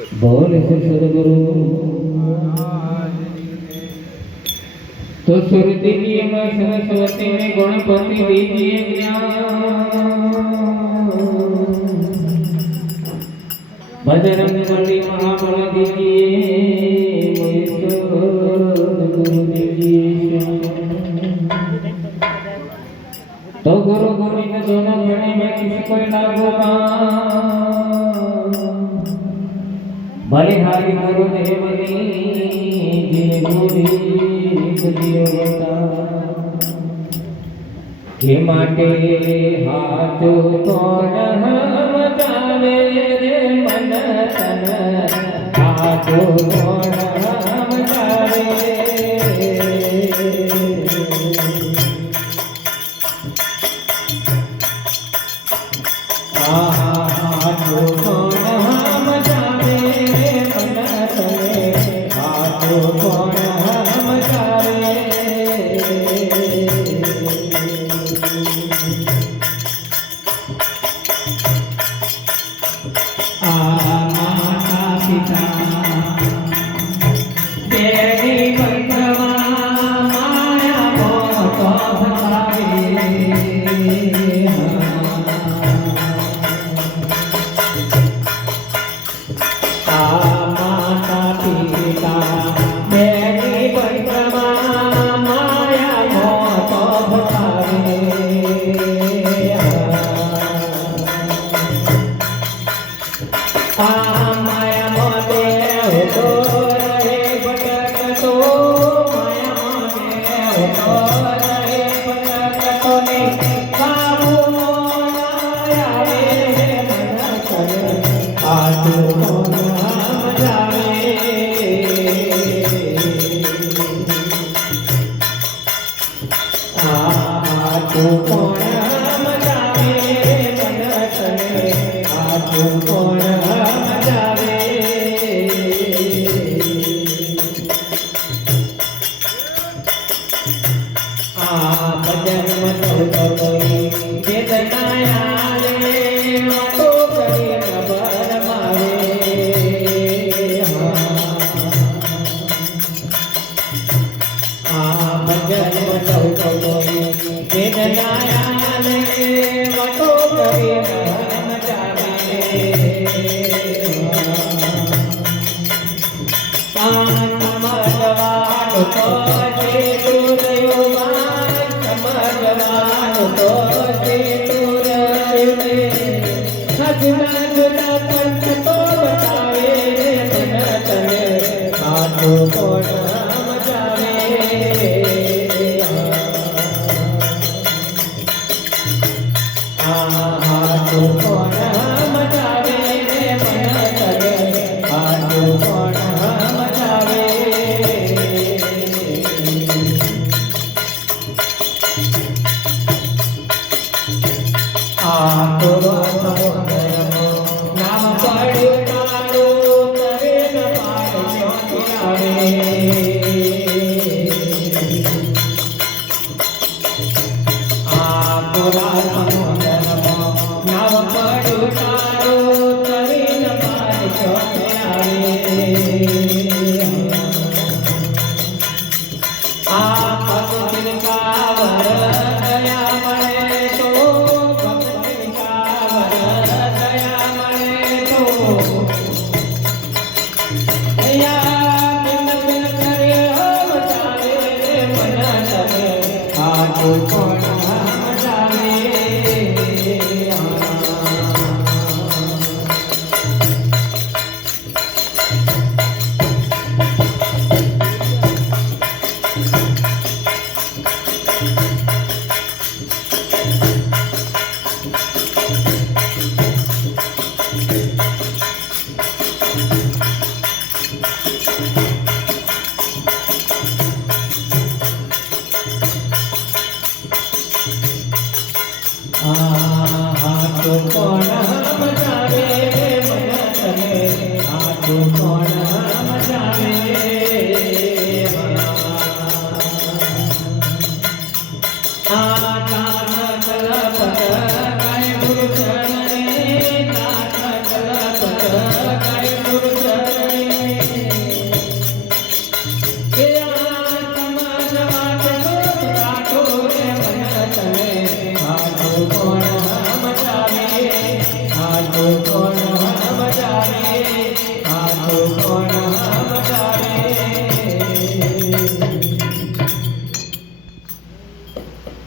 बोल से सदगुरु तो सुरती की मां सरस्वती में गणपति दीजिए ज्ञान बजरंग बली महाबल दीजिए गुरु दीजिए तो गुरु गोविंद दोनों गणे में किसी कोई लागू बलिहारी गुरुदेव जी गुरी के माटे हाथो तोड़ हम जावे रे मन तन हाथो तोड़ हम जावे हाथो तोड़ हम जावे रे मन तन हाथो तोड़ हम जावे माता पिता तेरी बंधवा माया मोह भगावे माता पिता तेरी बंधवा माया मोह भगावे माया मोते तो रहे भटकतो माया मोते तो रहे भटकतो ने काबू माया रे मन कर आतु नाम जावे आतु नाम जावे मन कर आतु भजन मत कोई चेतनाया ले तो करे खबर मारे भजन मत कोई चेतनाया ले तो करे खबर जावे समझवान तो जे तुरयो समझवान तो जे तुरयो सजना पंच तो बतावे मन तने हाथो कोण हम जावे हाथो कोण हम जावे मन तने हाथो कोण हम जावे नाम पढ़ो तारो करे न पाए नाम पढ़ो तारो करे न पाए Oh